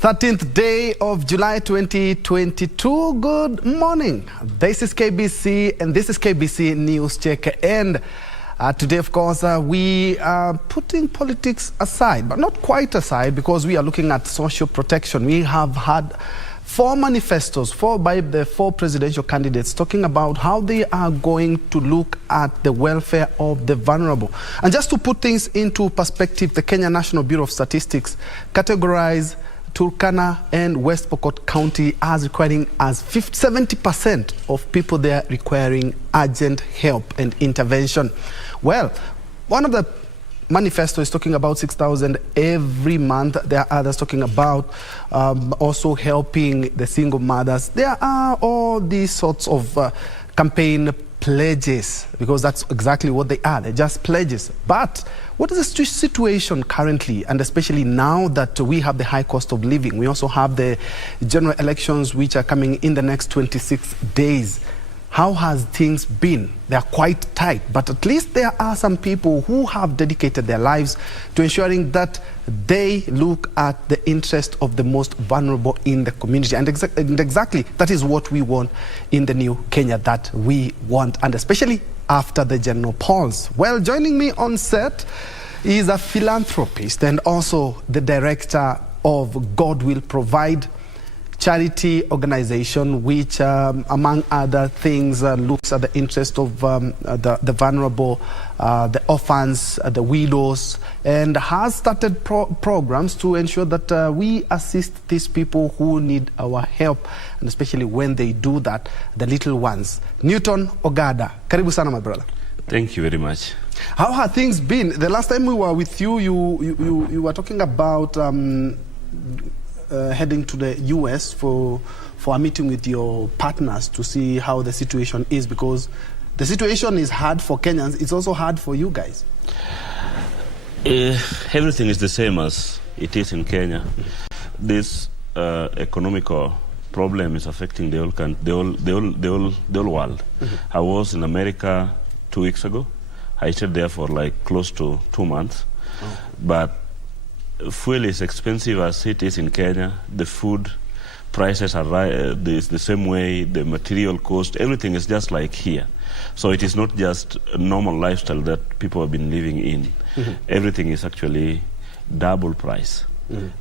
13th day of July 2022. Good morning. This is KBC and this is KBC News Check. And today, of course, we are putting politics aside, but not quite aside, because we are looking at social protection. We have had four manifestos by the four presidential candidates talking about how they are going to look at the welfare of the vulnerable. And just to put things into perspective, the Kenya National Bureau of Statistics categorized Turkana and West Pokot County as requiring 70% of people there requiring urgent help and intervention. Well, one of the manifesto is talking about 6,000 every month. There are others talking about also helping the single mothers. There are all these sorts of campaign pledges, because that's exactly what they are. They're just pledges. But what is the situation currently, and especially now that we have the high cost of living? We also have the general elections which are coming in the next 26 days. How has things been? They are quite tight, but at least there are some people who have dedicated their lives to ensuring that they look at the interest of the most vulnerable in the community. And exactly that is what we want in the new Kenya that we want, and especially after the general polls. Well, joining me on set is a philanthropist and also the director of God Will Provide charity organization, which among other things looks at the interest of the vulnerable, the orphans, the widows, and has started programs to ensure that we assist these people who need our help, and especially when they do that, the little ones. Newt, Ogada, karibu sana, my brother. Thank you very much. How have things been? The last time we were with you, you were talking about heading to the US for a meeting with your partners to see how the situation is, because the situation is hard for Kenyans. It's also hard for you guys. Everything is the same as it is in Kenya. This economical problem is affecting the whole world. I was in America 2 weeks ago. I stayed there for like close to 2 months. But fuel is expensive as it is in Kenya. The food prices are the same way. The material cost, everything is just like here. So it is not just a normal lifestyle that people have been living in. Everything is actually double price.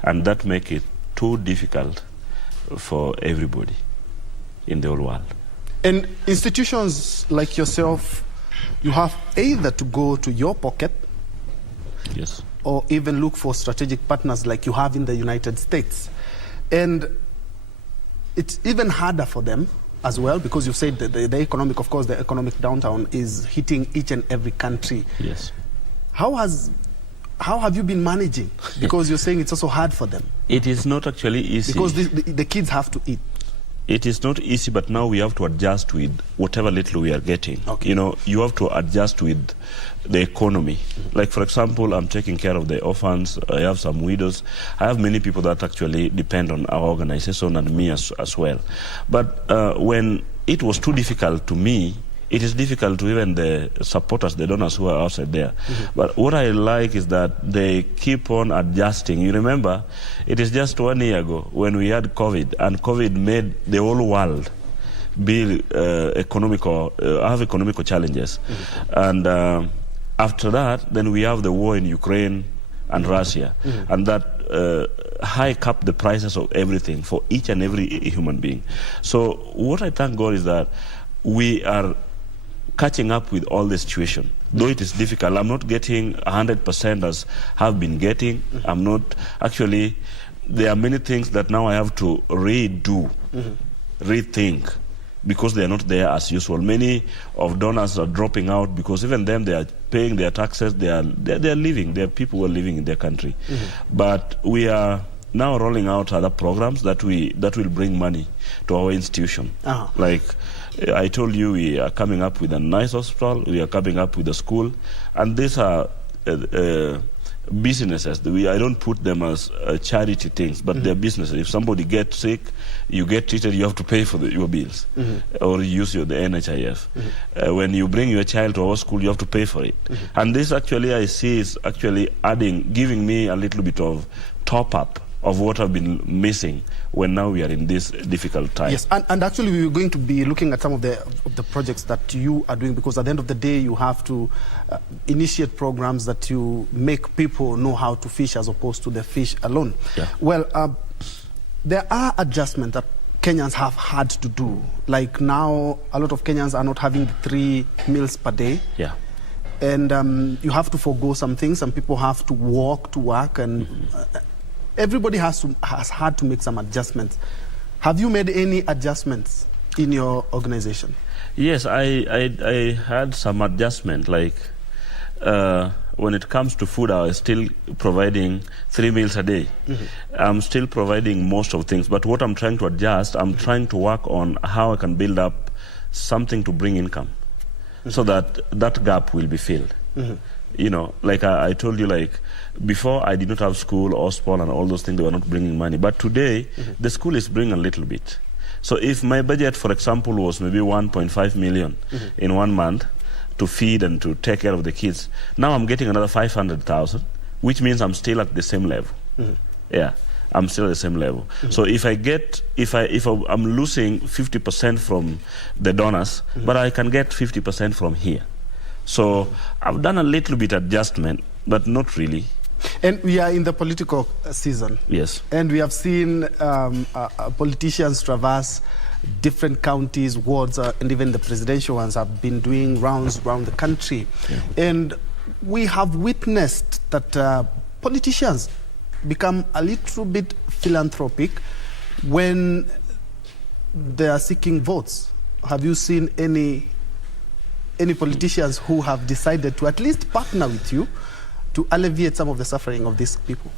And that makes it too difficult for everybody in the whole world. And institutions like yourself, you have either to go to your pocket, yes, or even look for strategic partners like you have in the United States. And it's even harder for them as well, because you've said that the economic, of course, the economic downturn is hitting each and every country. Yes. How have you been managing? Because you're saying it's also hard for them. It is not actually easy. Because the kids have to eat. It is not easy, but now we have to adjust with whatever little we are getting. Okay. You know, you have to adjust with the economy. Like, for example, I'm taking care of the orphans. I have some widows. I have many people that actually depend on our organization and me as well. But when it was too difficult to me, it is difficult to even the supporters, the donors who are outside there. But what I like is that they keep on adjusting. You remember, it is just 1 year ago when we had COVID, and COVID made the whole world be have economical challenges. And after that, then we have the war in Ukraine and Russia, and that hike up the prices of everything for each and every human being. So what I thank God is that we are catching up with all the situation. Though it is difficult, I'm not getting 100% as have been getting. I'm not, actually, there are many things that now I have to redo, rethink, because they are not there as usual. Many of donors are dropping out because even them, they are paying their taxes, they are living, there are people who are living in their country. But we are now rolling out other programs that will bring money to our institution. Like I told you, we are coming up with a nice hospital, we are coming up with a school, and these are businesses. I don't put them as charity things, but they're businesses. If somebody gets sick, you get treated, you have to pay for your bills, or use the NHIF. When you bring your child to our school, you have to pay for it. And this actually, I see, is actually giving me a little bit of top up of what have been missing when now we are in this difficult time. Yes, and actually we were going to be looking at some of the projects that you are doing, because at the end of the day you have to initiate programs that you make people know how to fish as opposed to the fish alone. Yeah. Well, there are adjustments that Kenyans have had to do. Like now, a lot of Kenyans are not having 3 meals per day. Yeah. And you have to forego some things. Some people have to walk to work, and everybody has had to make some adjustments. Have you made any adjustments in your organization? Yes, I had some adjustment. Like when it comes to food, I was still providing 3 meals a day. I'm still providing most of things, but what I'm trying to adjust, I'm trying to work on how I can build up something to bring income, so that that gap will be filled. You know, like I told you, like before I did not have school or sport and all those things, they were not bringing money. But today, the school is bringing a little bit. So if my budget, for example, was maybe 1.5 million in 1 month to feed and to take care of the kids, now I'm getting another 500,000, which means I'm still at the same level. Yeah, I'm still at the same level. So if I'm losing 50% from the donors, but I can get 50% from here. So I've done a little bit adjustment, but not really. And we are in the political season. Yes. And we have seen politicians traverse different counties, wards, and even the presidential ones have been doing rounds around the country. And we have witnessed that politicians become a little bit philanthropic when they are seeking votes. Have you seen any politicians who have decided to at least partner with you to alleviate some of the suffering of these people?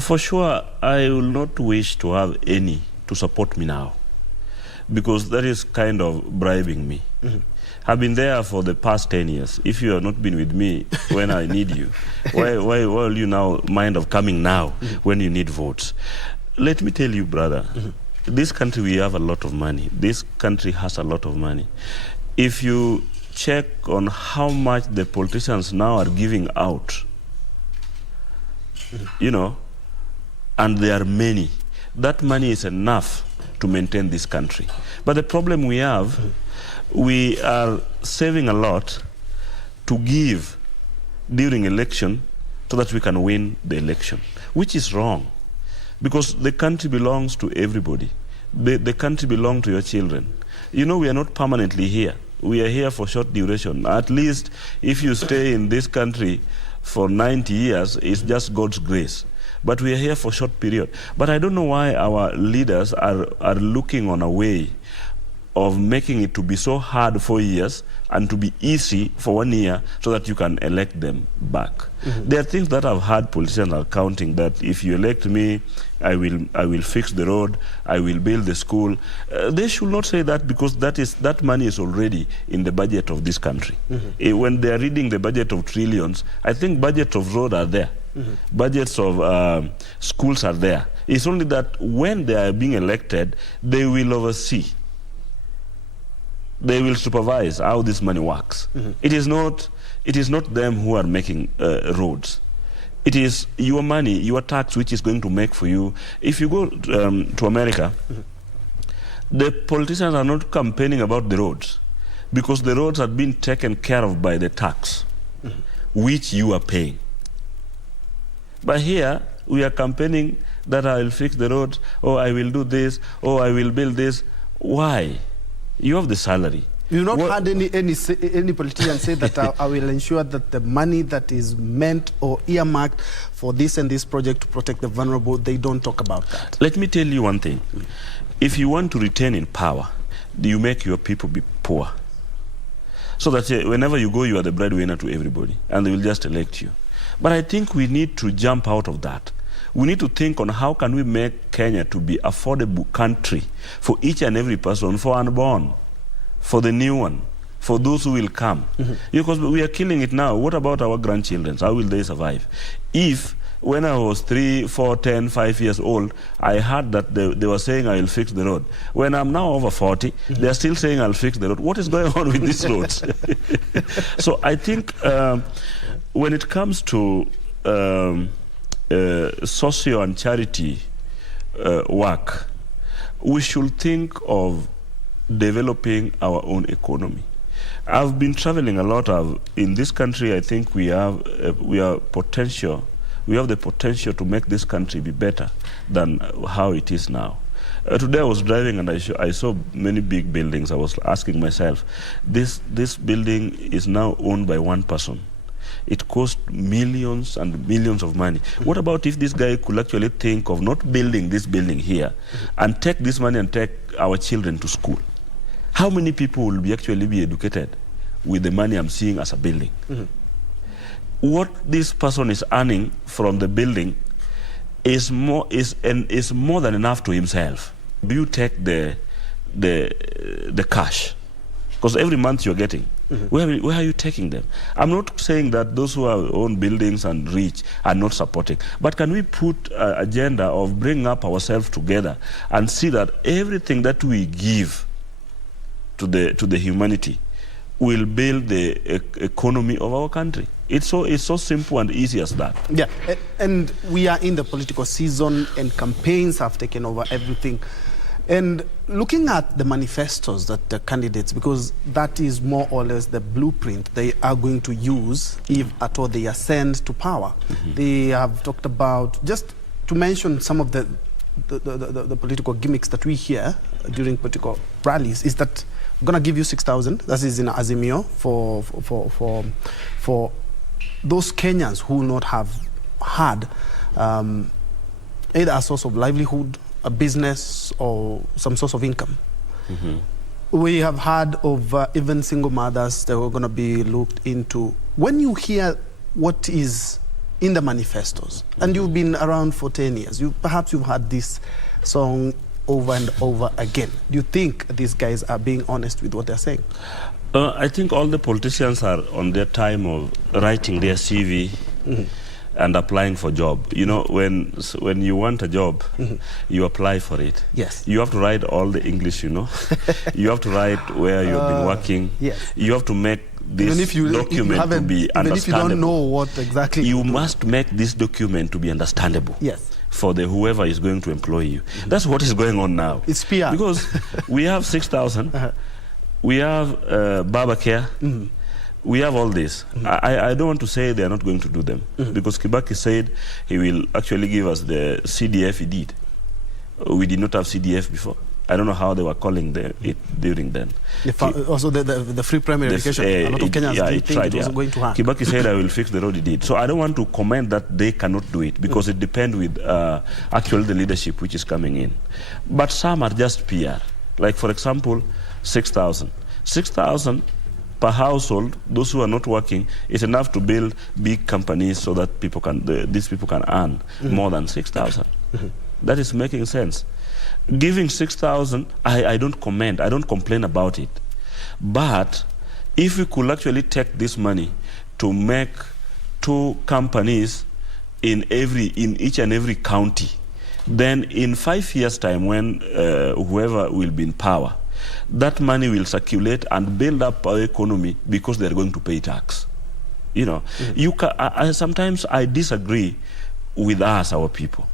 For sure, I will not wish to have any to support me now, because that is kind of bribing me. I've been there for the past 10 years. If you have not been with me when I need you, why will you now mind of coming now when you need votes? Let me tell you, brother, this country, we have a lot of money. This country has a lot of money. If you check on how much the politicians now are giving out, you know, and there are many, that money is enough to maintain this country. But the problem we have, we are saving a lot to give during election so that we can win the election, which is wrong, because the country belongs to everybody. The country belongs to your children. You know, we are not permanently here. We are here for short duration. At least if you stay in this country for 90 years, it's just God's grace. But we are here for short period. But I don't know why our leaders are looking on a way of making it to be so hard 4 years and to be easy for 1 year so that you can elect them back. There are things that I've heard politicians are counting, that if you elect me, I will fix the road, I will build the school. They should not say that, because that money is already in the budget of this country. When they are reading the budget of trillions, I think budgets of road are there. Budgets of schools are there. It's only that when they are being elected, they will oversee. They will supervise how this money works. It is not them who are making roads. It is your money, your tax, which is going to make for you. If you go to America, the politicians are not campaigning about the roads, because the roads are being taken care of by the tax, which you are paying. But here, we are campaigning that I will fix the roads, or I will do this, or I will build this. Why? You have the salary. You've not had any politician say that I will ensure that the money that is meant or earmarked for this and this project to protect the vulnerable, they don't talk about that. Let me tell you one thing. If you want to retain in power, you make your people be poor, so that whenever you go, you are the breadwinner to everybody, and they will just elect you. But I think we need to jump out of that. We need to think on how can we make Kenya to be affordable country for each and every person, for unborn, for the new one, for those who will come. Because we are killing it now. What about our grandchildren? How will they survive? If when I was 3, 4, 10, 5 years old, I heard that they were saying I will fix the road. When I'm now over 40, they are still saying I'll fix the road. What is going on with these roads? So I think when it comes to socio and charity work, we should think of developing our own economy. I've been traveling a lot. In this country, I think we have the potential to make this country be better than how it is now. Today I was driving and I saw many big buildings. I was asking myself, this building is now owned by one person. It cost millions and millions of money. What about if this guy could actually think of not building this building here and take this money and take our children to school? How many people will actually be educated with the money I'm seeing as a building? What this person is earning from the building is more than enough to himself. Do you take the cash? Because every month you're getting. Where are you taking them? I'm not saying that those who own buildings and rich are not supporting, but can we put an agenda of bringing up ourselves together and see that everything that we give to the humanity will build the economy of our country? It's so simple and easy as that. Yeah, and we are in the political season and campaigns have taken over everything. And looking at the manifestos that the candidates, because that is more or less the blueprint they are going to use if at all they ascend to power. They have talked about, just to mention some of the political gimmicks that we hear during political rallies, is that we're going to give you 6,000, that is in Azimio, for those Kenyans who will not have had either a source of livelihood, a business, or some source of income. We have heard of even single mothers that were going to be looked into. When you hear what is in the manifestos, and you've been around for 10 years, perhaps you've heard this song over and over again. Do you think these guys are being honest with what they're saying? I think all the politicians are on their time of writing their CV and applying for job. You know, when you want a job, you apply for it. Yes. You have to write all the English, you know. You have to write where you've been working. Yes. You have to make this document to be understandable. Even if you don't know what exactly you must make this document to be understandable. Yes. For the whoever is going to employ you. That's what is going on now. It's PR. Because we have 6,000. We have Baba Care. We have all this. I don't want to say they are not going to do them, because Kibaki said he will actually give us the CDF he did. We did not have CDF before. I don't know how they were calling it during then. Also the free primary education. A lot of Kenyans didn't think it was going to happen. Kibaki said I will fix the road he did. So I don't want to comment that they cannot do it, because it depends with actually the leadership which is coming in. But some are just PR. Like for example, 6,000. 6,000 per household, those who are not working, is enough to build big companies so that these people can earn more than 6,000. That is making sense. Giving 6,000, I don't comment, I don't complain about it. But if we could actually take this money to make 2 companies in each and every county, then in 5 years' time, when whoever will be in power, that money will circulate and build up our economy, because they're going to pay tax. You know, sometimes I disagree with us, our people.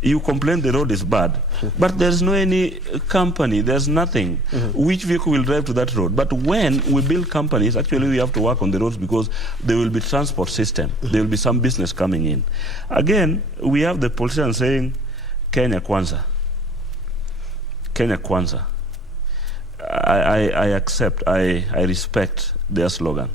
You complain the road is bad, but there's no any company, there's nothing. Which vehicle will drive to that road? But when we build companies, actually we have to work on the roads, because there will be transport system. There will be some business coming in. Again, we have the politicians saying, Kenya Kwanza. Kenya Kwanza. I accept, I respect their slogan.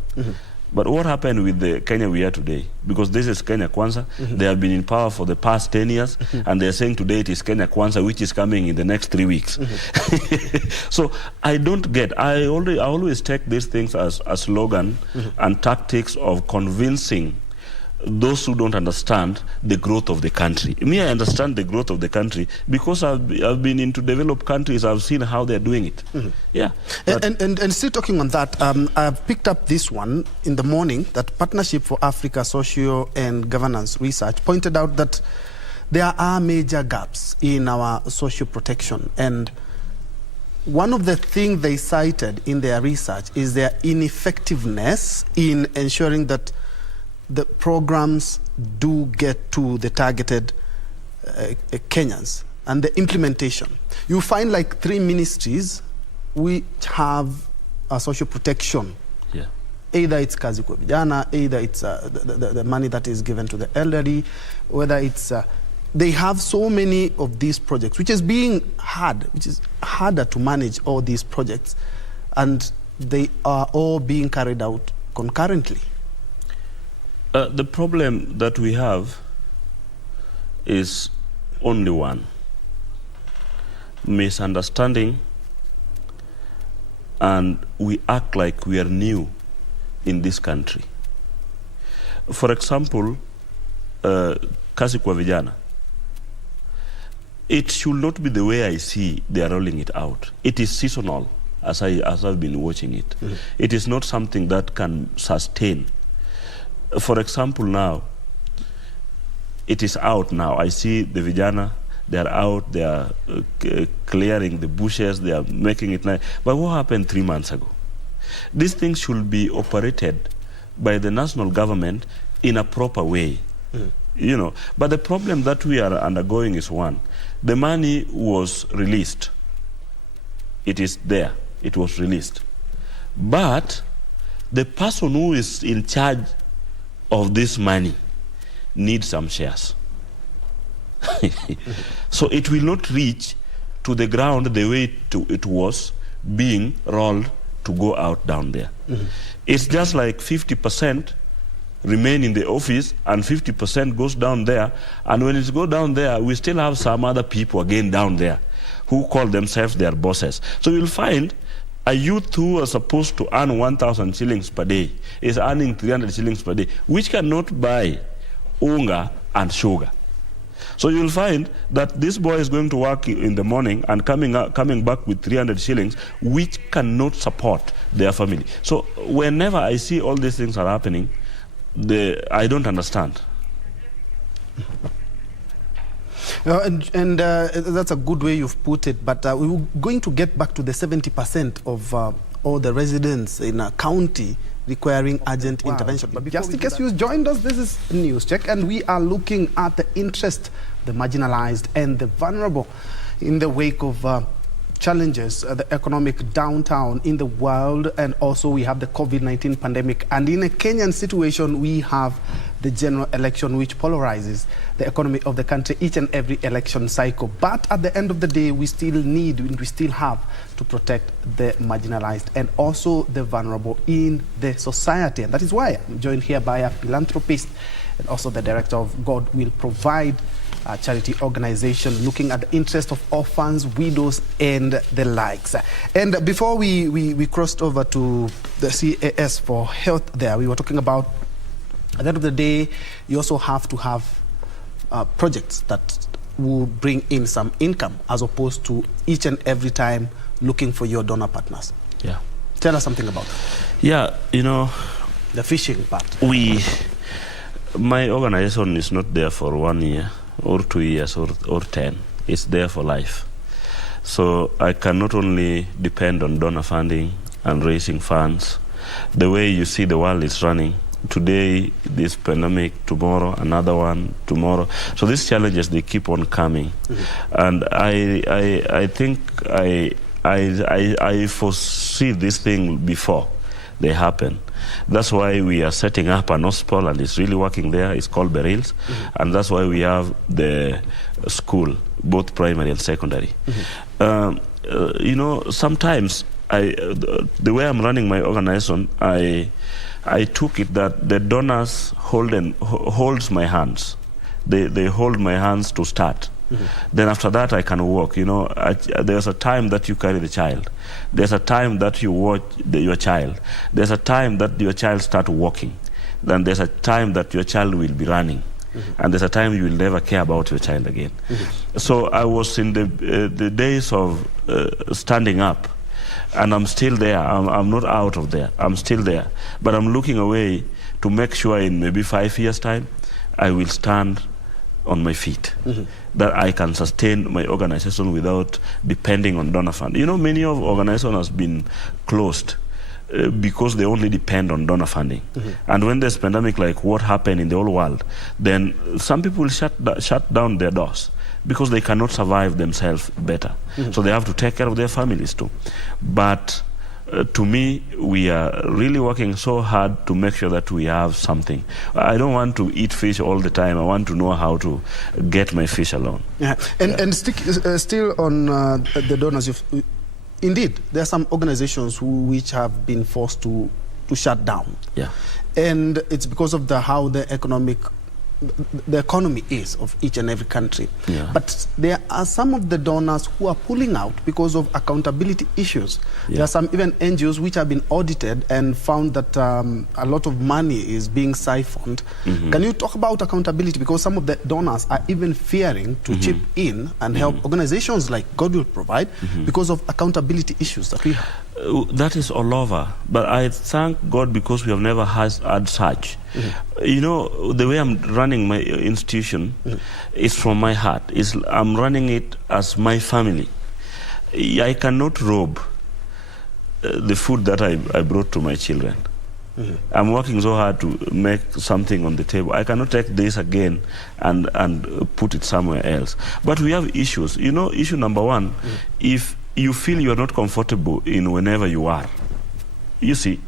But what happened with the Kenya we are today? Because this is Kenya Kwanza. They have been in power for the past 10 years, and they're saying today it is Kenya Kwanza, which is coming in the next 3 weeks. So I don't get, I always take these things as a slogan and tactics of convincing those who don't understand the growth of the country. Me, I understand the growth of the country because I've been into developed countries. I've seen how they're doing it. Yeah. And still talking on that, I've picked up this one in the morning, that Partnership for Africa Social and Governance Research pointed out that there are major gaps in our social protection. And one of the things they cited in their research is their ineffectiveness in ensuring that the programs do get to the targeted Kenyans and the implementation, you find like 3 ministries which have a social protection. Yeah. Either it's kazi kwa vijana, either it's the money that is given to the elderly, whether it's they have so many of these projects, which is being hard, which is harder to manage all these projects, and they are all being carried out concurrently. The problem that we have is only one: misunderstanding, and we act like we are new in this country. For example, kazi kwa vijana, it should not be the way I see they are rolling it out. It is seasonal, as I've been watching it. Mm-hmm. It is not something that can sustain. For example, now, it is out now. I see the vijana, they are out, they are clearing the bushes, they are making it nice. But what happened 3 months ago? These things should be operated by the national government in a proper way. Mm. You know, but the problem that we are undergoing is one: the money was released. It is there. It was released. But the person who is in charge of this money needs some shares. So it will not reach to the ground the way it was being rolled to go out down there. Mm-hmm. It's just like 50% remain in the office and 50% goes down there, and when it goes down there, we still have some other people again down there who call themselves their bosses. So you'll find a youth who is supposed to earn 1,000 shillings per day is earning 300 shillings per day, which cannot buy unga and sugar. So you'll find that this boy is going to work in the morning and coming back with 300 shillings, which cannot support their family. So whenever I see all these things are happening, I don't understand. And that's a good way you've put it, but we're going to get back to the 70% of all the residents in a county requiring urgent intervention. But just in case you joined us, this is News Check, and we are looking at the interest, the marginalized and the vulnerable in the wake of challenges, the economic downturn in the world, and also we have the COVID-19 pandemic. And in a Kenyan situation, we have the general election, which polarizes the economy of the country each and every election cycle. But at the end of the day, we still have to protect the marginalized and also the vulnerable in the society. And that is why I'm joined here by a philanthropist and also the director of God Will Provide, a charity organization looking at the interest of orphans, widows, and the likes. And before we crossed over to the CAS for health there, we were talking about, at the end of the day, you also have to have projects that will bring in some income, as opposed to each and every time looking for your donor partners. Yeah. Tell us something about that. Yeah, you know, the fishing part. My organization is not there for 1 year or 2 years or 10. It's there for life. So I can not only depend on donor funding and raising funds. The way you see the world is running, today this pandemic, tomorrow another one, tomorrow. So these challenges, they keep on coming. Mm-hmm. And I think I foresee this thing before they happen. That's why we are setting up an hospital, and it's really working there. It's called Berils. Mm-hmm. And that's why we have the school, both primary and secondary. Mm-hmm. You know, sometimes the way I'm running my organization, I took it that the donors holds my hands. They hold my hands to start. Mm-hmm. Then after that I can walk. You know, there's a time that you carry the child. There's a time that you watch your child. There's a time that your child starts walking. Then there's a time that your child will be running. Mm-hmm. And there's a time you will never care about your child again. Mm-hmm. So I was in the days of standing up, and I'm still there. I'm not out of there. I'm still there. But I'm looking away to make sure in maybe 5 years' time, I will stand on my feet, mm-hmm. that I can sustain my organization without depending on donor fund. You know, many of organizations has been closed because they only depend on donor funding. And when there's pandemic like what happened in the whole world, then some people will shut down their doors because they cannot survive themselves better. So they have to take care of their families too. But to me, we are really working so hard to make sure that we have something. I don't want to eat fish all the time. I want to know how to get my fish alone. Yeah. And still on the donors, indeed, there are some organizations which have been forced to shut down. Yeah. And it's because of how the economy is of each and every country. Yeah. But there are some of the donors who are pulling out because of accountability issues. Yeah. There are some even NGOs which have been audited and found that a lot of money is being siphoned. Can you talk about accountability? Because some of the donors are even fearing to chip in and help organizations like God Will Provide because of accountability issues that we have. That is all over. But I thank God because we have never had such. You know, the way I'm running my institution is from my heart. I'm running it as my family. I cannot rob the food that I brought to my children. I'm working so hard to make something on the table. I cannot take this again and put it somewhere else. But we have issues. You know, issue number one, if you feel you are not comfortable in whenever you are, you see,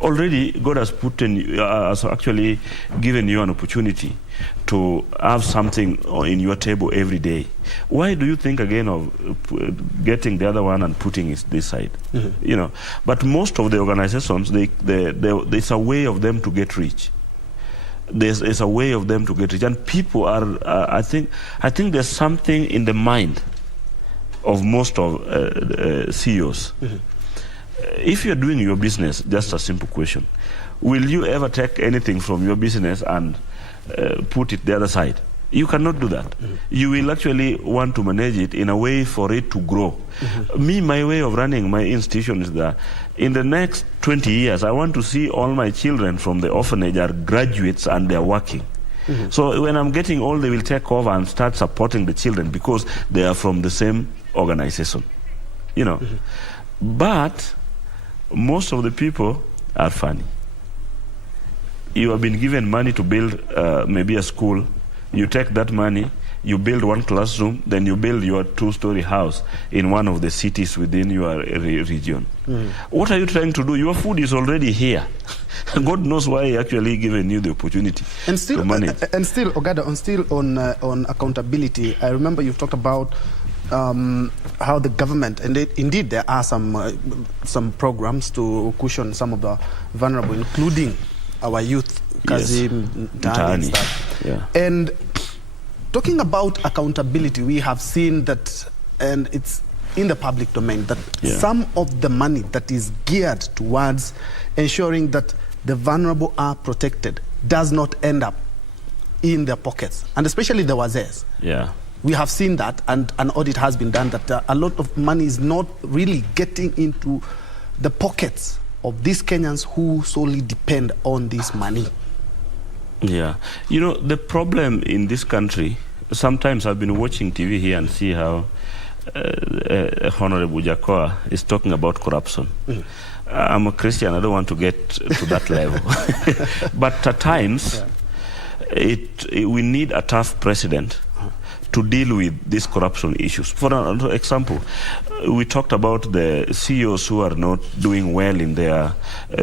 already God has has actually given you an opportunity to have something in your table every day. Why do you think again of getting the other one and putting it this side? You know, but most of the organizations, there's a way of them to get rich. There's a way of them to get rich, and people are. I think there's something in the mind of most of CEOs. If you're doing your business, just a simple question: will you ever take anything from your business and put it the other side? You cannot do that. You will actually want to manage it in a way for it to grow. My way of running my institution is that in the next 20 years, I want to see all my children from the orphanage are graduates and they're working. So when I'm getting old, they will take over and start supporting the children because they are from the same organization. You know, but most of the people are funny. You have been given money to build maybe a school. You take that money, you build one classroom, then you build your 2-story house in one of the cities within your region. What are you trying to do? Your food is already here. God knows why he actually given you the opportunity and still, to manage. And still, Ogada, on accountability, I remember you've talked about how the government, and indeed there are some programs to cushion some of the vulnerable, including our youth, Kazim, Tani, and stuff. Yeah. And talking about accountability, we have seen that, and it's in the public domain, that some of the money that is geared towards ensuring that the vulnerable are protected does not end up in their pockets, and especially the wazees. Yeah. We have seen that, and an audit has been done that a lot of money is not really getting into the pockets of these Kenyans who solely depend on this money. Yeah. You know, the problem in this country, sometimes I've been watching TV here and see how Honorable Jacoa is talking about corruption. I'm a Christian, I don't want to get to that level. But at times, we need a tough president to deal with these corruption issues. For example, we talked about the CEOs who are not doing well in their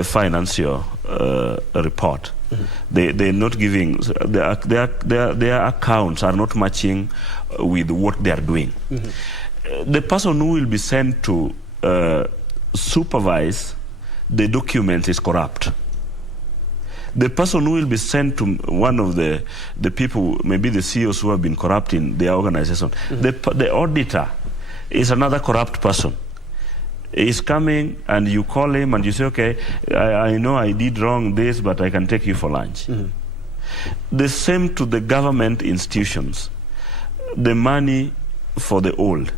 financial report. They're not giving, their accounts are not matching with what they are doing. The person who will be sent to supervise the documents is corrupt. The person who will be sent to one of the people, maybe the CEOs who have been corrupt in their organization, the auditor is another corrupt person. He's coming and you call him and you say, okay, I know I did wrong this, but I can take you for lunch. The same to the government institutions, the money for the old.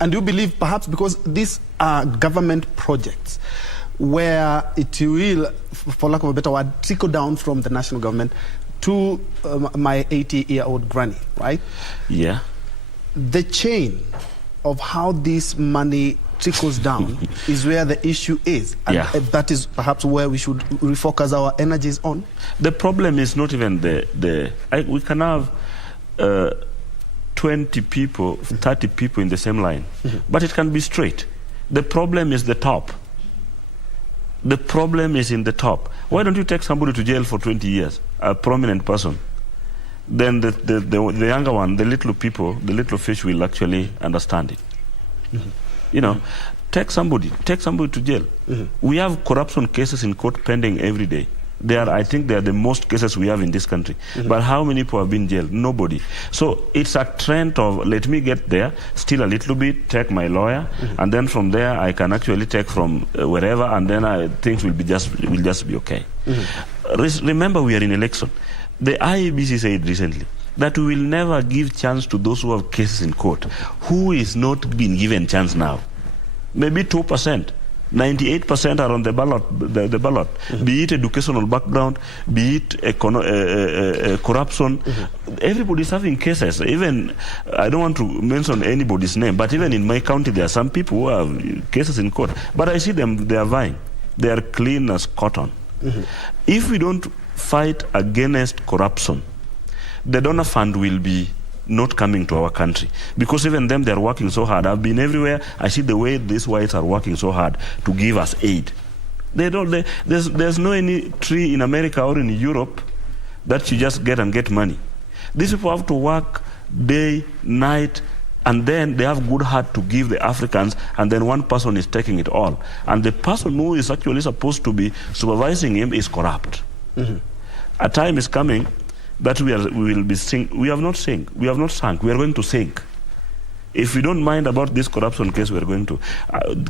And you believe perhaps because these are government projects where it will, for lack of a better word, trickle down from the national government to my 80-year-old granny, right? Yeah. The chain of how this money trickles down is where the issue is. And that is perhaps where we should refocus our energies on. The problem is not even we can have 20 people, 30 people in the same line, but it can be straight. The problem is the top. The problem is in the top. Why don't you take somebody to jail for 20 years, a prominent person? Then the younger one, the little people, the little fish will actually understand it. You know, take somebody to jail. We have corruption cases in court pending every day. I think they are the most cases we have in this country. But how many people have been jailed? Nobody. So it's a trend of let me get there, steal a little bit, take my lawyer, and then from there I can actually take from wherever, and then things will just be okay. Remember, we are in election. The IEBC said recently that we will never give chance to those who have cases in court. Who is not being given chance now? Maybe 2%. 98% are on the ballot. Be it educational background, be it corruption. Everybody's having cases. Even, I don't want to mention anybody's name, but even in my county there are some people who have cases in court. But I see them, they are vying. They are clean as cotton. If we don't fight against corruption, the donor fund will be not coming to our country, because even them, they're working so hard. I've been everywhere. I see the way these whites are working so hard to give us aid. There's no any tree in America or in Europe that you just get money. These people have to work day, night, and then they have good heart to give the Africans, and then one person is taking it all. And the person who is actually supposed to be supervising him is corrupt. A time is coming that we will be sink. We have not sunk. We have not sunk. We are going to sink. If we don't mind about this corruption case, we are going to.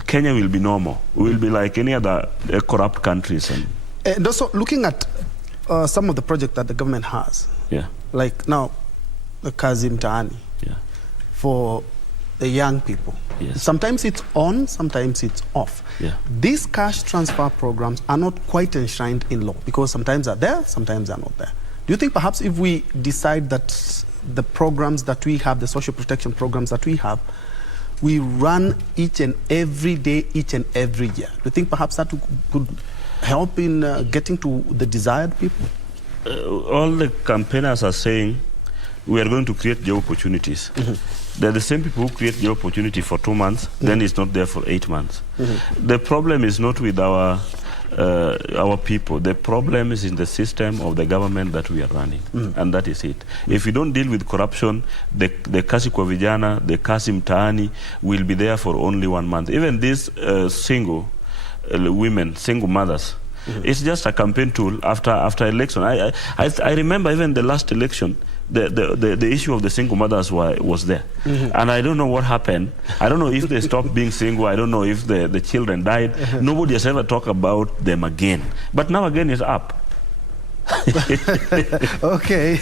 Kenya will be normal. We will be like any other corrupt countries. And also looking at some of the projects that the government has. Like now, the Kazi Mtaani. For the young people. Sometimes it's on, sometimes it's off. These cash transfer programs are not quite enshrined in law, because sometimes they're there, sometimes they're not there. Do you think perhaps if we decide that the programs that we have, the social protection programs that we have, we run each and every day, each and every year, do you think perhaps that could help in getting to the desired people? All the campaigners are saying we are going to create job opportunities. They're the same people who create the opportunity for 2 months, then it's not there for 8 months. The problem is not with our people. The problem is in the system of the government that we are running, and that is it. If we don't deal with corruption, the Kazi kwa vijana, the Kazi Mtaani will be there for only 1 month. Even these single women, single mothers, it's just a campaign tool after election. I remember even the last election, the issue of the single mothers was there. And I don't know what happened. I don't know if they stopped being single. I don't know if the children died. Nobody has ever talked about them again. But now again it's up. Okay.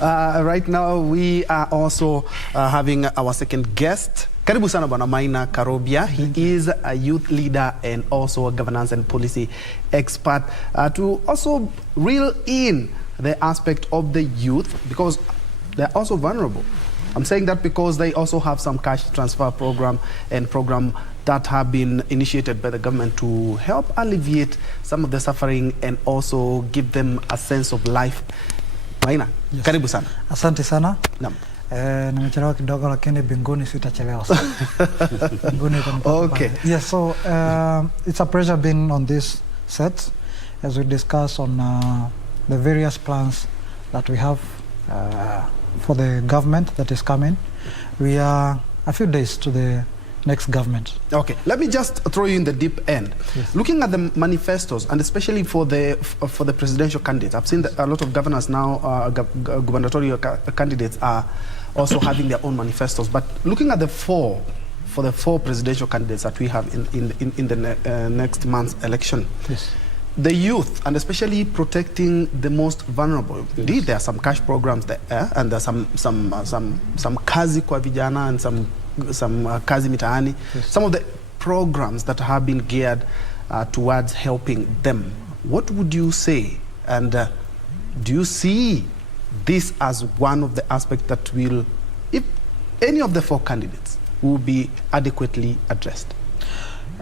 Right now we are also having our second guest. Karibu sana Bwana Maina Karobia. He is a youth leader and also a governance and policy expert to also reel in the aspect of the youth, because they're also vulnerable. I'm saying that because they also have some cash transfer program that have been initiated by the government to help alleviate some of the suffering and also give them a sense of life. Maina, karibu sana. Asante sana. Naam. Nimechelewa kidogo lakini binguni sitachelewa sana. Okay. Yes, so it's a pleasure being on this set as we discuss on the various plans that we have for the government that is coming. We are a few days to the next government. Okay, let me just throw you in the deep end. Looking at the manifestos, and especially for the presidential candidates, I've seen that a lot of governors now, gubernatorial candidates are also having their own manifestos. But looking at the four presidential candidates that we have in the next month's election, the youth, and especially protecting the most vulnerable. Indeed, there are some cash programs there, and there's some kazi kwa vijana and some kazi mitaani. Some of the programs that have been geared towards helping them. What would you say? And do you see this as one of the aspects that will, if any of the four candidates will be adequately addressed?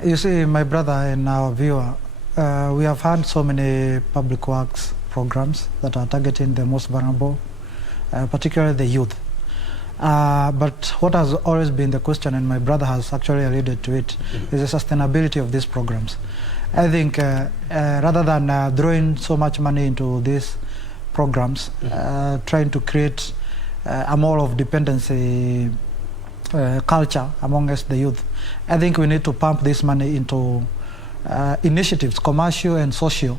You see, my brother and our viewer, we have had so many public works programs that are targeting the most vulnerable, particularly the youth. But what has always been the question, and my brother has actually alluded to it, is the sustainability of these programs. I think rather than throwing so much money into these programs, trying to create a more of dependency culture amongst the youth, I think we need to pump this money into initiatives, commercial and social,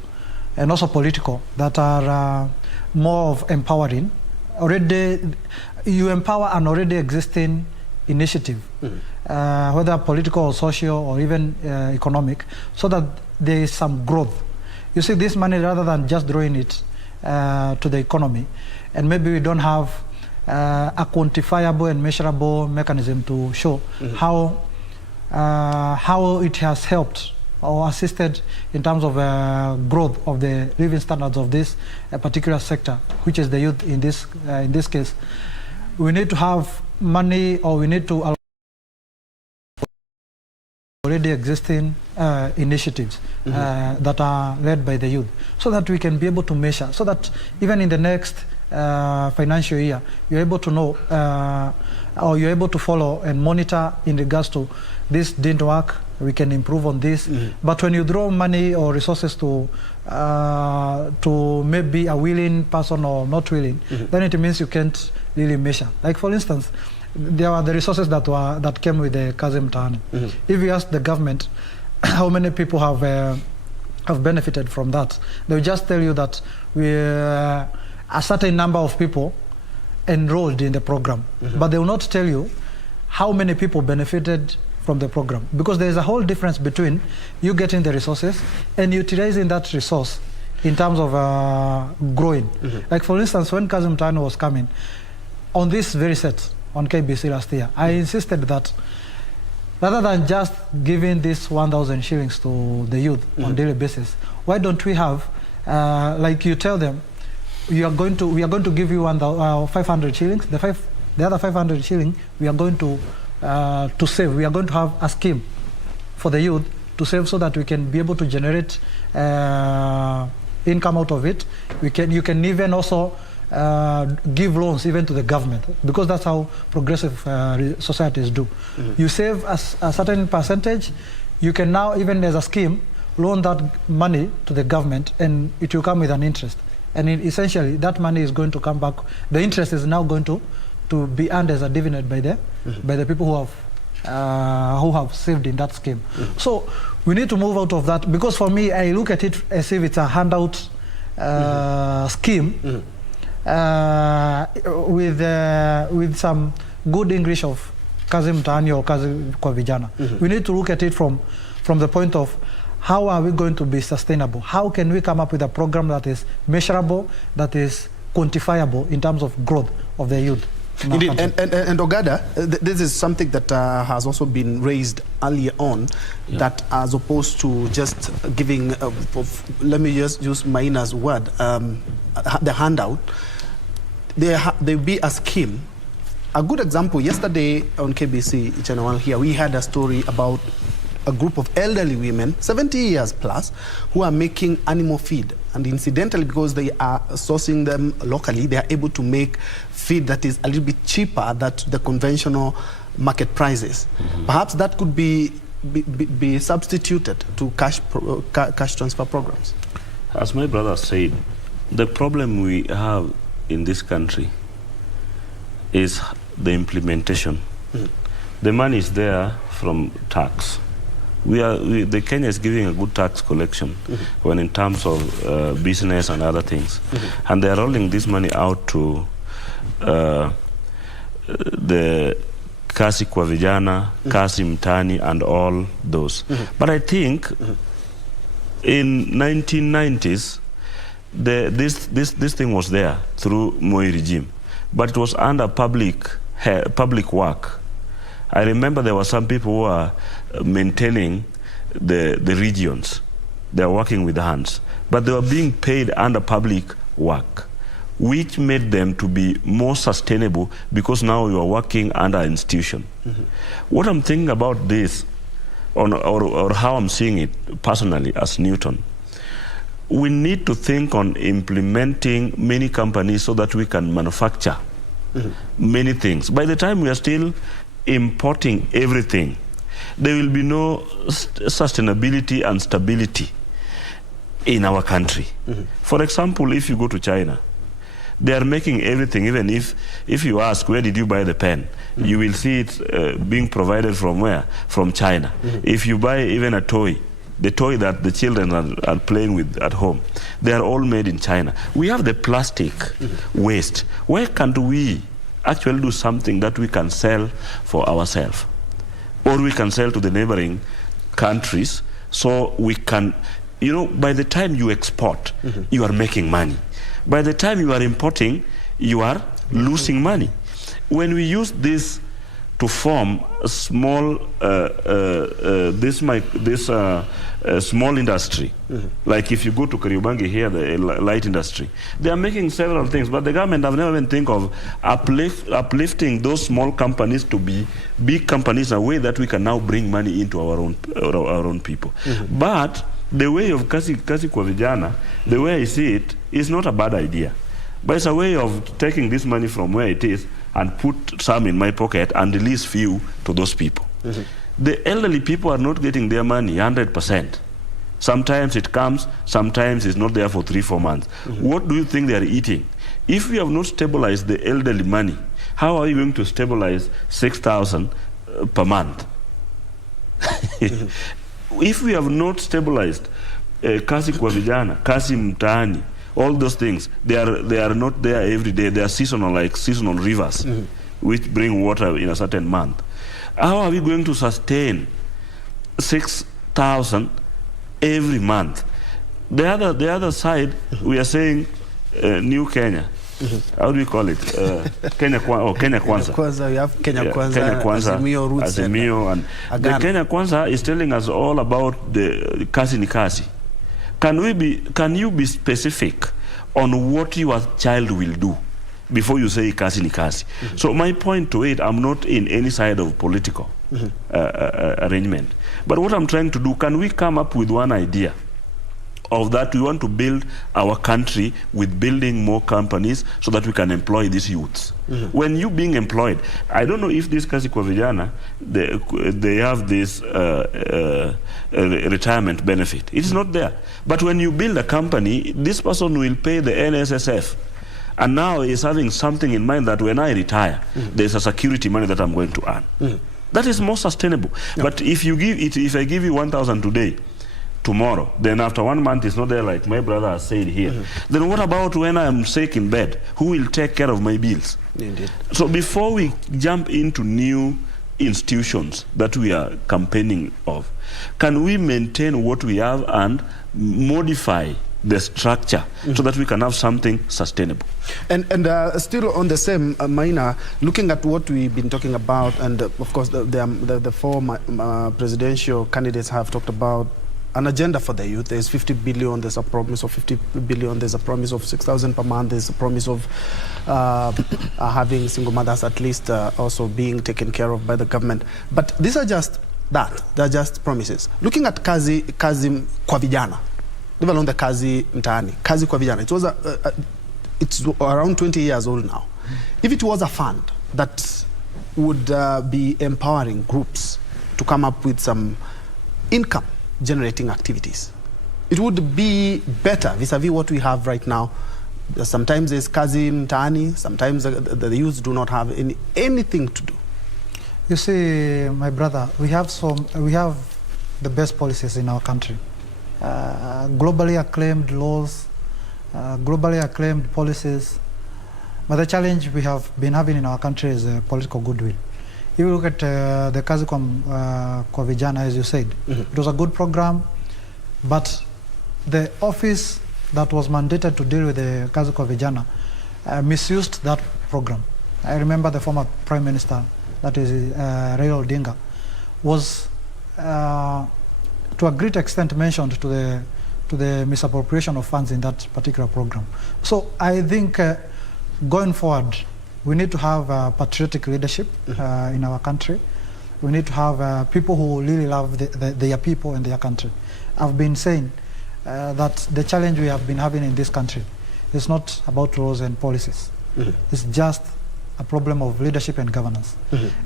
and also political, that are more of empowering. Already, you empower an already existing initiative, whether political or social or even economic, so that there is some growth. You see, this money, rather than just throwing it to the economy, and maybe we don't have a quantifiable and measurable mechanism to show how it has helped or assisted in terms of growth of the living standards of this particular sector, which is the youth in this case. We need to have money, or we need to already existing initiatives that are led by the youth, so that we can be able to measure, so that even in the next financial year, you're able to know or you're able to follow and monitor in regards to this didn't work, we can improve on this. But when you draw money or resources to maybe a willing person or not willing, then it means you can't really measure. Like, for instance, there are the resources that came with the Kazi Mtaani. If you ask the government how many people have benefited from that, they'll just tell you that a certain number of people enrolled in the program, but they will not tell you how many people benefited from the program, because there is a whole difference between you getting the resources and utilizing that resource in terms of growing. Like, for instance, when Kazi Mtaani was coming on this very set on KBC last year, I insisted that rather than just giving this 1,000 shillings to the youth on daily basis, why don't we have, like, you tell them, we are going to give you 500 shillings. The other 500 shillings we are going to save. We are going to have a scheme for the youth to save, so that we can be able to generate income out of it. You can even also give loans even to the government, because that's how progressive societies do. You save a certain percentage, you can now, even as a scheme, loan that money to the government, and it will come with an interest. And essentially, that money is going to come back. The interest is now going to be earned as a dividend by the people who have saved in that scheme. So we need to move out of that, because for me, I look at it as if it's a handout scheme with some good English of Kazi Mtaani or Kazi kwa Vijana. We need to look at it from the point of, how are we going to be sustainable? How can we come up with a program that is measurable, that is quantifiable in terms of growth of the youth? Indeed, and Ogada, this is something that has also been raised earlier on, that as opposed to just giving, let me just use Maina's word, the handout, there will be a scheme. A good example, yesterday on KBC Channel here, we had a story about a group of elderly women, 70 years plus, who are making animal feed. And incidentally, because they are sourcing them locally, they are able to make feed that is a little bit cheaper than the conventional market prices. Perhaps that could be substituted to cash transfer programs. As my brother said, the problem we have in this country is the implementation. The money is there from tax. The Kenya is giving a good tax collection when in terms of business and other things, and they are rolling this money out to the Kazi kwa Vijana, Kazi Mtaani, and all those. But I think in 1990s, this thing was there through Moi regime, but it was under public work. I remember there were some people who are maintaining the regions. They are working with hands, but they were being paid under public work. which made them to be more sustainable because now you are working under an institution. What I'm thinking about this, or how I'm seeing it personally as Newton, we need to think on implementing many companies so that we can manufacture many things. By the time we are still importing everything, there will be no sustainability and stability in our country. For example, if you go to China, they are making everything. Even if you ask, where did you buy the pen? You will see it being provided from where? From China. If you buy even a toy, the toy that the children are playing with at home, they are all made in China. We have the plastic waste. Why can't we actually do something that we can sell for ourselves? Or we can sell to the neighboring countries, so we can, you know, by the time you export, you are making money. By the time you are importing, you are losing money. When we use this to form a small, small industry, like if you go to Karobia here, the light industry, they are making several things, but the government have never even think of uplifting those small companies to be big companies in a way that we can now bring money into our own people. But the way of kazi kwa vijana, the way I see it, is not a bad idea. But it's a way of taking this money from where it is and put some in my pocket and release few to those people. The elderly people are not getting their money 100%. Sometimes it comes, sometimes it's not there for 3-4 months. What do you think they are eating? If we have not stabilized the elderly money, how are you going to stabilize 6,000 per month? If we have not stabilized kazi kwa vijana, kazi mtaani, all those things, they are not there every day. They are seasonal, like seasonal rivers, which bring water in a certain month. How are we going to sustain 6,000 every month? The other side, we are saying New Kenya. How do we call it? Kenya Kwanza. We have Kenya Kwanza, Kenya Kwanza, Azimio Roots, Azimio, and the Kenya Kwanza is telling us all about the kazi ni kazi. Can you be specific on what your child will do before you say kazi ni kazi? So my point to it, I'm not in any side of political arrangement. But what I'm trying to do, can we come up with one idea of that we want to build our country with building more companies so that we can employ these youths? When you being employed, I don't know if this kazi kwa vijana, they have this retirement benefit. It's not there. But when you build a company, this person will pay the NSSF. And now he's having something in mind that when I retire, there's a security money that I'm going to earn. That is more sustainable. But if I give you 1,000 today, tomorrow, then after 1 month it's not there, like my brother has said here. Then what about when I'm sick in bed? Who will take care of my bills? Indeed. So before we jump into new institutions that we are campaigning of, can we maintain what we have and modify the structure so that we can have something sustainable? And still on the same, Maina, looking at what we've been talking about, and of course the four presidential candidates have talked about an agenda for the youth. There's 50 billion, there's a promise of 50 billion, there's a promise of 6,000 per month, there's a promise of having single mothers at least also being taken care of by the government. But these are just that, they're just promises. Looking at kazi kwa vijana, leave alone the kazi mtaani, kazi kwa vijana, it's around 20 years old now. If it was a fund that would be empowering groups to come up with some income generating activities, it would be better vis-a-vis what we have right now. Sometimes there's kazi mtaani, sometimes the youth do not have anything to do. You see, my brother, we have the best policies in our country. Globally acclaimed laws, globally acclaimed policies. But the challenge we have been having in our country is political goodwill. If you look at the kazi kwa vijana, as you said, it was a good program, but the office that was mandated to deal with the kazi kwa vijana misused that program. I remember the former Prime Minister, that is Raila Odinga, was to a great extent mentioned to the misappropriation of funds in that particular program. So I think going forward, we need to have patriotic leadership in our country. We need to have people who really love their people and their country. I've been saying that the challenge we have been having in this country is not about laws and policies. It's just a problem of leadership and governance.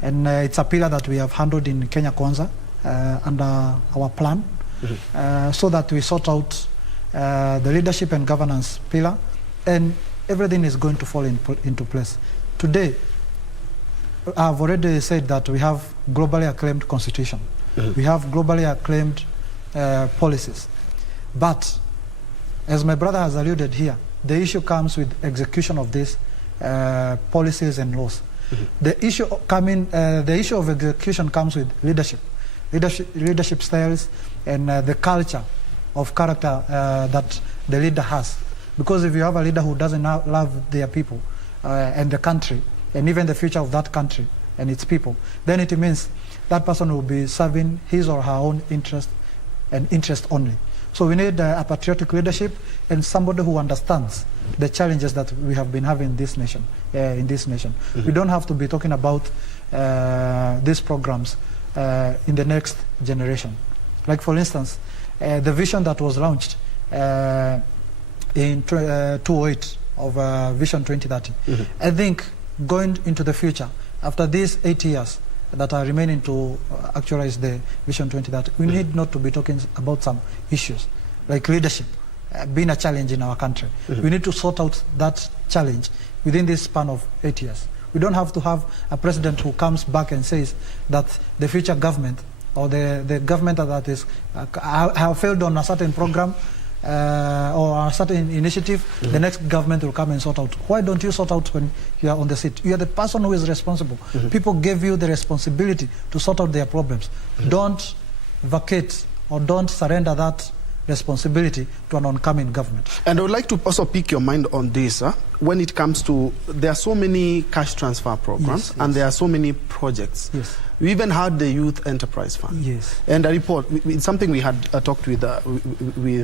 And it's a pillar that we have handled in Kenya Kwanza under our plan, so that we sort out the leadership and governance pillar, and everything is going to fall into place. Today, I've already said that we have globally acclaimed constitution. We have globally acclaimed policies. But, as my brother has alluded here, the issue comes with execution of these policies and laws. The issue of execution comes with leadership styles, and the culture of character that the leader has. Because if you have a leader who doesn't love their people and the country, and even the future of that country and its people, then it means that person will be serving his or her own interest and interest only. So we need a patriotic leadership and somebody who understands the challenges that we have been having in this nation. We don't have to be talking about these programs in the next generation. Like, for instance, the vision that was launched in 2008 of Vision 2030. I think going into the future, after these 8 years that are remaining to actualize the Vision 2030, we need not to be talking about some issues like leadership being a challenge in our country. We need to sort out that challenge within this span of 8 years. We don't have to have a president who comes back and says that the future government or the government that is have failed on a certain program or a certain initiative, the next government will come and sort out. Why don't you sort out when you are on the seat? You are the person who is responsible. People gave you the responsibility to sort out their problems. Don't vacate or don't surrender that responsibility to an oncoming government. And I would like to also pick your mind on this. When it comes to, there are so many cash transfer programs, and there are so many projects. We even had the Youth Enterprise Fund. And a report, it's something we had talked with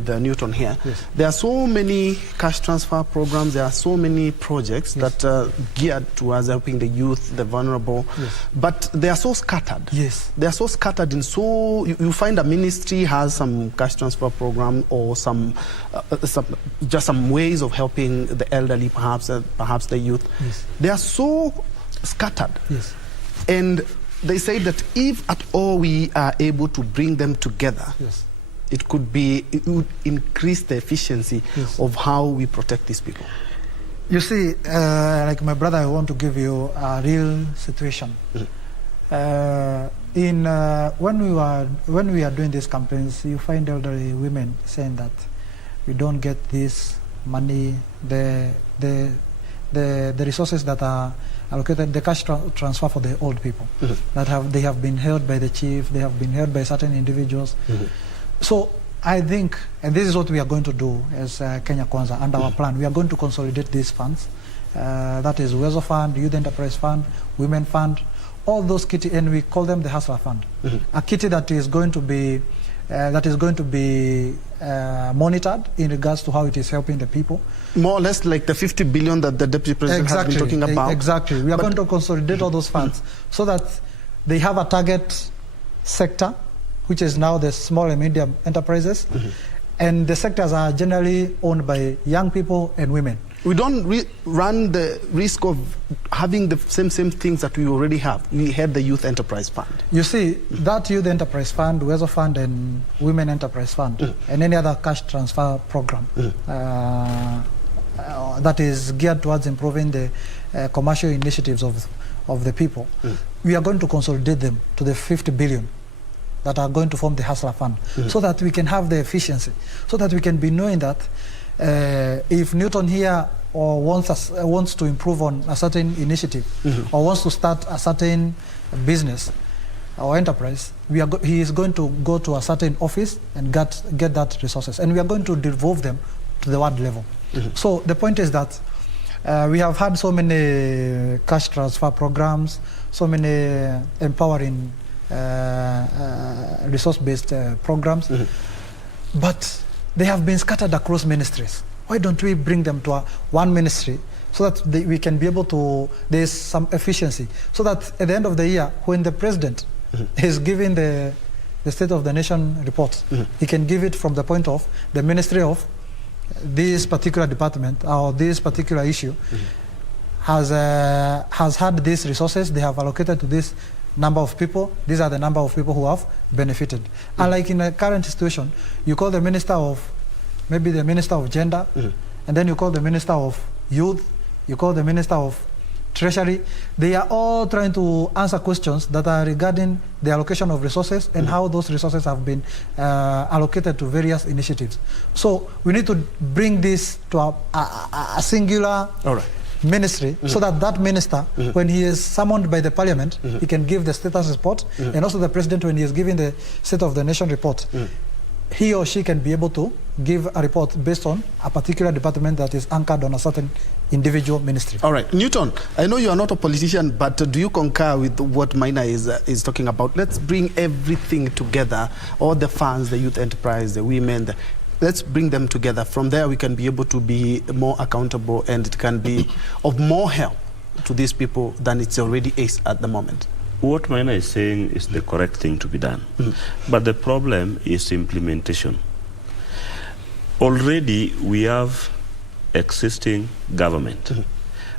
Newt on here. There are so many cash transfer programs, there are so many projects that are geared towards helping the youth, the vulnerable, but they are so scattered. They are so scattered, and so you find a ministry has some cash transfer program or just some ways of helping the elderly, perhaps the youth. They are so scattered. And they say that if at all we are able to bring them together, it would increase the efficiency of how we protect these people. You see, like my brother, I want to give you a real situation. When we are doing these campaigns, you find elderly women saying that we don't get this money, the resources that are allocated, the cash transfer for the old people, they have been held by the chief, they have been held by certain individuals. So I think, and this is what we are going to do as Kenya Kwanza under our plan, we are going to consolidate these funds. That is Uwezo Fund, Youth Enterprise Fund, Women Fund, all those kitty, and we call them the Hustler Fund. A kitty that is going to be monitored in regards to how it is helping the people. More or less like the 50 billion that the Deputy President has been talking about. Exactly. We are going to consolidate all those funds so that they have a target sector, which is now the small and medium enterprises. And the sectors are generally owned by young people and women. We don't run the risk of having the same things that we already have. We had the Youth Enterprise Fund. You see, that Youth Enterprise Fund, Uwezo Fund, and Women Enterprise Fund, and any other cash transfer program that is geared towards improving the commercial initiatives of the people, we are going to consolidate them to the 50 billion that are going to form the Hustler Fund, so that we can have the efficiency, so that we can be knowing that if Newton here or wants to improve on a certain initiative or wants to start a certain business or enterprise, he is going to go to a certain office and get that resources, and we are going to devolve them to the ward level. So the point is that we have had so many cash transfer programs, so many empowering resource-based programs, but they have been scattered across ministries. Why don't we bring them to one ministry so that we can be able to, there's some efficiency, so that at the end of the year, when the president is giving the State of the Nation reports, he can give it from the point of the ministry of this particular department or this particular issue has had these resources, they have allocated to this number of people, these are the number of people who have benefited. Unlike in the current situation, you call the minister of, maybe the minister of gender, and then you call the minister of youth, you call the minister of treasury. They are all trying to answer questions that are regarding the allocation of resources and how those resources have been allocated to various initiatives. So we need to bring this to a singular ministry, so that that minister, when he is summoned by the parliament, he can give the status report, and also the president, when he is giving the State of the Nation report, he or she can be able to give a report based on a particular department that is anchored on a certain individual ministry. All right, Newton, I know you are not a politician, but do you concur with what Maina is talking about? Let's bring everything together, all the funds, the youth enterprise, the women, let's bring them together. From there, we can be able to be more accountable, and it can be of more help to these people than it already is at the moment. What Maina is saying is the correct thing to be done. But the problem is implementation. Already, we have existing government.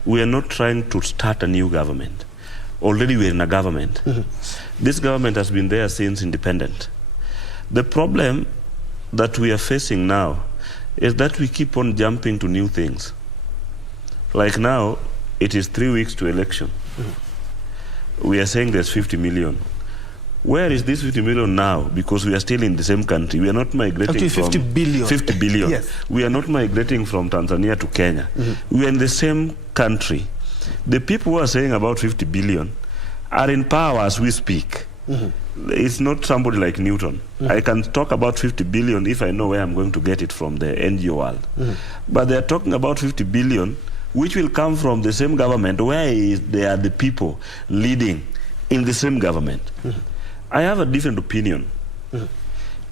We are not trying to start a new government. Already, we are in a government. This government has been there since independence. The problem that we are facing now is that we keep on jumping to new things. Like now, it is 3 weeks to election. We are saying there's 50 million. Where is this 50 million now? Because we are still in the same country. We are not migrating actually, 50 from... billion. 50 billion. Yes. We are not migrating from Tanzania to Kenya. We are in the same country. The people who are saying about 50 billion are in power as we speak. It's not somebody like Newton. I can talk about 50 billion if I know where I'm going to get it from, the NGO world. But they're talking about 50 billion, which will come from the same government where they are the people leading in the same government. I have a different opinion.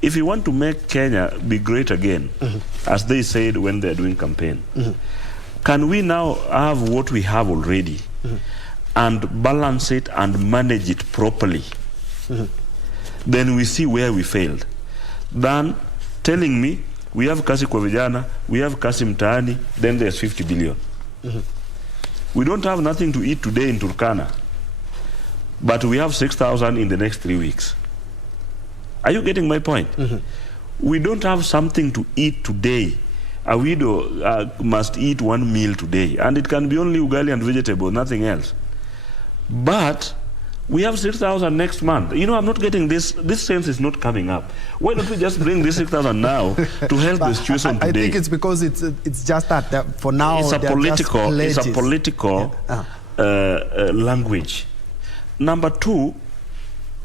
If you want to make Kenya be great again, as they said when they're doing campaign, can we now have what we have already and balance it and manage it properly? Then we see where we failed. Than telling me we have kasi kwa vijana, we have kasi mtaani, then there's 50 billion. We don't have nothing to eat today in Turkana, but we have 6,000 in the next 3 weeks. Are you getting my point? We don't have something to eat today. A widow must eat 1 meal today, and it can be only ugali and vegetable, nothing else. But we have 6,000 next month. You know, I'm not getting this. This sense is not coming up. Why don't we just bring this 6,000 now to help the situation today? I think it's because it's just that for now it's a political language. Number two,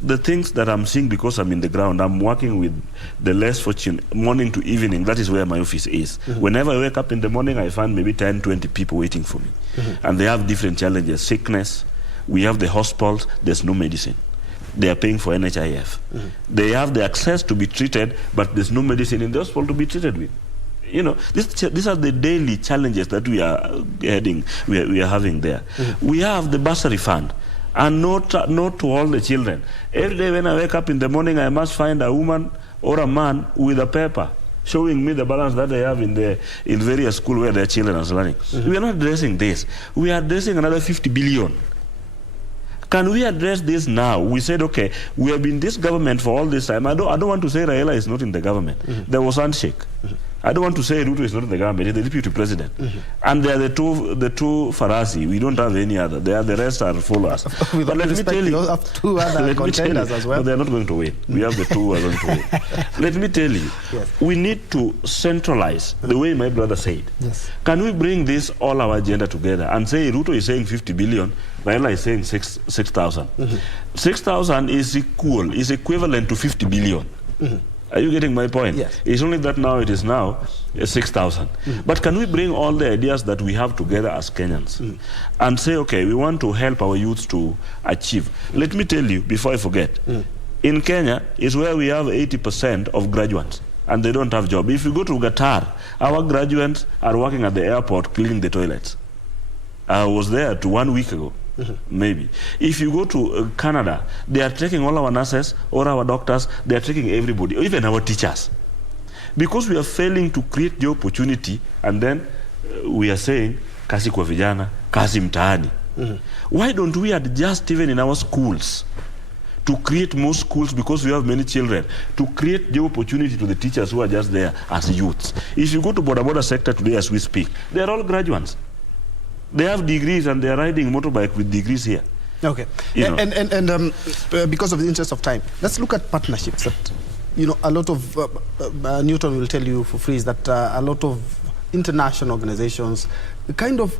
the things that I'm seeing, because I'm in the ground, I'm working with the less fortunate, morning to evening. That is where my office is. Whenever I wake up in the morning, I find maybe 10, 20 people waiting for me. And they have different challenges, sickness. We have the hospitals, there's no medicine. They are paying for NHIF. They have the access to be treated, but there's no medicine in the hospital to be treated with. You know, these are the daily challenges that we are having there. We have the bursary fund, and not to all the children. Every day when I wake up in the morning, I must find a woman or a man with a paper showing me the balance that they have in various schools where their children are learning. We are not addressing this. We are addressing another 50 billion. Can we address this now? We said, okay, we have been this government for all this time. I don't want to say Raila is not in the government. There was handshake. I don't want to say Ruto is not in the government. He's the deputy president. And they are the two Farasi. We don't have any other. The rest are followers. But let me tell you, have two other contenders as well. No, they're not going to win. We have the two who are going to win. Let me tell you, we need to centralize the way my brother said. Can we bring this all our agenda together and say Ruto is saying 50 billion, Raila is saying 6,000. 6,000 is equivalent to 50 billion. Are you getting my point? Yes. It's only that now it is now 6,000. But can we bring all the ideas that we have together as Kenyans and say, okay, we want to help our youths to achieve. Let me tell you, before I forget, in Kenya is where we have 80% of graduates and they don't have job. If you go to Qatar, our graduates are working at the airport cleaning the toilets. I was there 1 week ago, maybe. If you go to Canada, they are taking all our nurses, all our doctors, they are taking everybody, even our teachers. Because we are failing to create the opportunity, and then we are saying, kazi kwa vijana, kazi mtaani. Why don't we adjust even in our schools to create more schools, because we have many children, to create the opportunity to the teachers who are just there as youths? If you go to border sector today as we speak, they are all graduates. They have degrees and they are riding motorbike with degrees here. Okay. And because of the interest of time, let's look at partnerships. That, you know, a lot of, Newton will tell you for free, is that a lot of international organizations kind of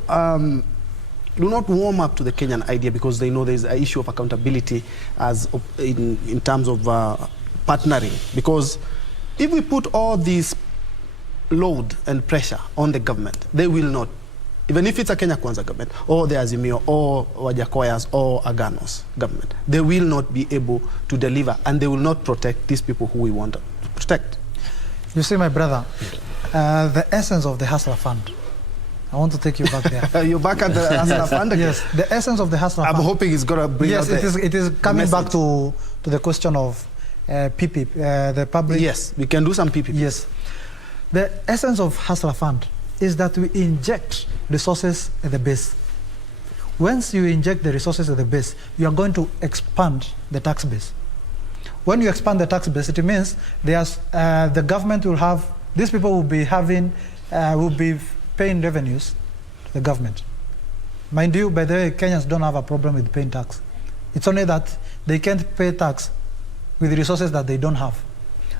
do not warm up to the Kenyan idea, because they know there's an issue of accountability as in terms of partnering. Because if we put all this load and pressure on the government, they will not, even if it's a Kenya Kwanza government, or the Azimio, or Wajakoya's, or Agano's government, they will not be able to deliver, and they will not protect these people who we want to protect. You see, my brother, the essence of the Hustler Fund, I want to take you back there. You're back at the Hustler Fund again? Yes, the essence of the Hustler Fund. I'm hoping it's going to bring out it is coming back to the question of PPP, the public. Yes, we can do some PPP. Yes. The essence of Hustler Fund is that we inject resources at the base. Once you inject the resources at the base, you are going to expand the tax base. When you expand the tax base, it means the government will have, these people will be having, will be paying revenues to the government. Mind you, by the way, Kenyans don't have a problem with paying tax. It's only that they can't pay tax with the resources that they don't have.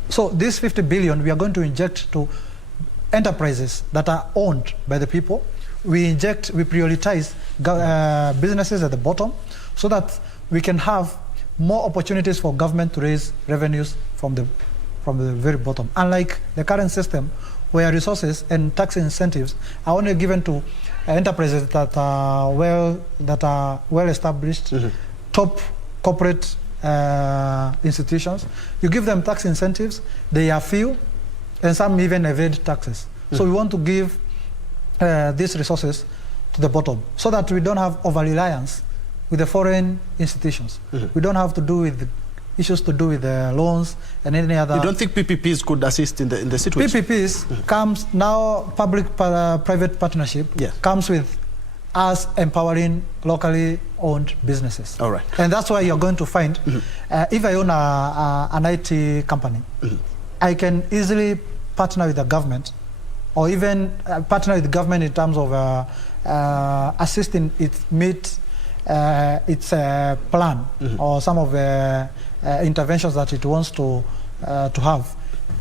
So this 50 billion we are going to inject to enterprises that are owned by the people. We prioritize businesses at the bottom, so that we can have more opportunities for government to raise revenues from the very bottom. Unlike the current system, where resources and tax incentives are only given to enterprises that are well established, top corporate institutions. You give them tax incentives, they are few, and some even evade taxes. So we want to give these resources to the bottom, so that we don't have over-reliance with the foreign institutions. We don't have to do with issues to do with the loans and any other. You don't think PPPs could assist in the situation? PPPs comes now, public-private partnership comes with us empowering locally owned businesses. All right. And that's why you're going to find, if I own an IT company, I can easily partner with the government, or even partner with the government in terms of assisting it meet its plan or some of the interventions that it wants to have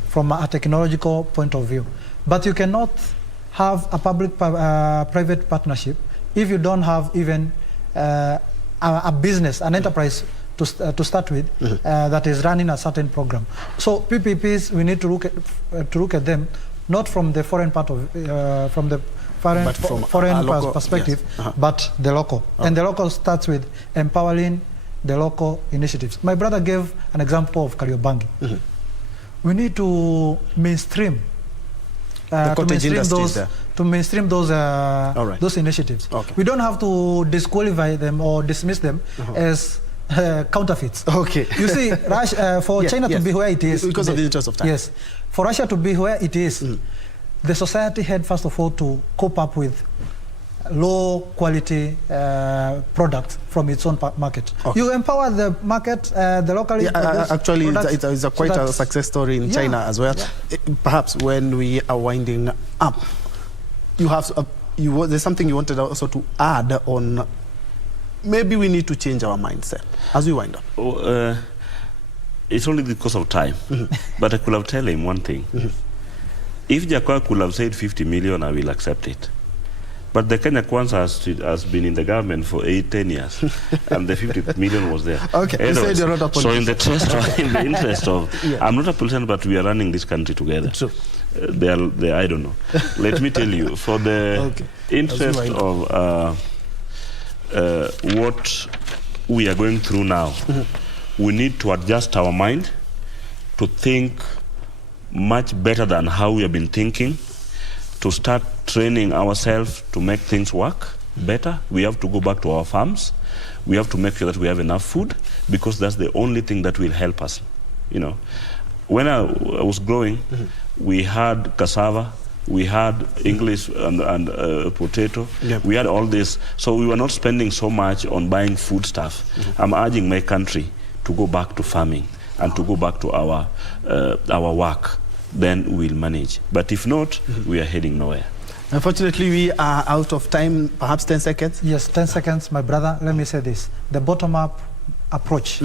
from a technological point of view. But you cannot have a public-private partnership if you don't have even a business, an enterprise to start with that is running a certain program. So PPPs, we need to look at them not from the foreign part of from the foreign perspective, but the local. And the local starts with empowering the local initiatives. My brother gave an example of Karobia. We need to mainstream those initiatives. Okay. We don't have to disqualify them or dismiss them as counterfeits. Okay. You see, for China to be where it is, because of the interest of time. Yes, for Russia to be where it is, the society had first of all to cope up with low quality products from its own market. Okay. You empower the market, the locally actually it's quite a success story in China as well. Perhaps when we are winding up, you have there's something you wanted also to add on. Maybe we need to change our mindset as we wind up. It's only because of time. But I could have told him one thing. If Jakoya could have said 50 million, I will accept it. But the Kenya Kwanza has been in the government for 10 years, and the 50 million was there. Okay, anyways, you said you're not a politician. So in the interest of, I'm not a politician, but we are running this country together. True. I don't know. Let me tell you, for the interest of what we are going through now, we need to adjust our mind to think much better than how we have been thinking, to start training ourselves to make things work, better. We have to go back to our farms. We have to make sure that we have enough food, because that's the only thing that will help us. You know, when I was growing, we had cassava, we had English and potato. Yep. We had all this, so we were not spending so much on buying food stuff. I'm urging my country to go back to farming and to go back to our work. Then we'll manage. But if not, we are heading nowhere. Unfortunately, we are out of time. Perhaps 10 seconds? Yes, 10 seconds, my brother. Let me say this. The bottom-up approach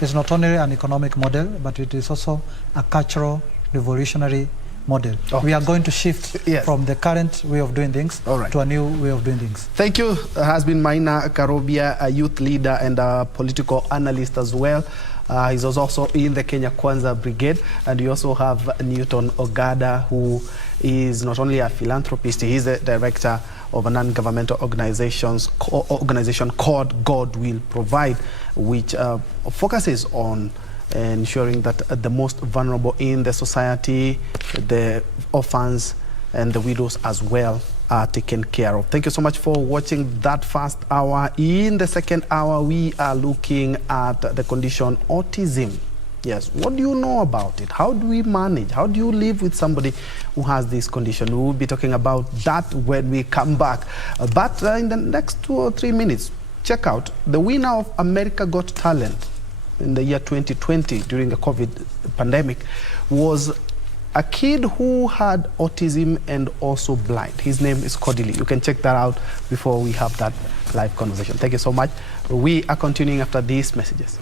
is not only an economic model, but it is also a cultural revolutionary model. We are going to shift from the current way of doing things to a new way of doing things. Thank you. Has been Maina Karobia, a youth leader and a political analyst as well. He's also in the Kenya Kwanza Brigade. And we also have Newt Ogada, who is not only a philanthropist, he's the director of a non-governmental organization called God Will Provide, which focuses on ensuring that the most vulnerable in the society, the orphans and the widows as well, are taken care of. Thank you so much for watching that first hour. In the second hour, we are looking at the condition autism. Yes, what do you know about it? How do we manage? How do you live with somebody who has this condition? We will be talking about that when we come back. But in the next 2 or 3 minutes, check out the winner of America Got Talent in the year 2020 during the COVID pandemic was a kid who had autism and also blind. His name is Cordelie. You can check that out before we have that live conversation. Thank you so much. We are continuing after these messages.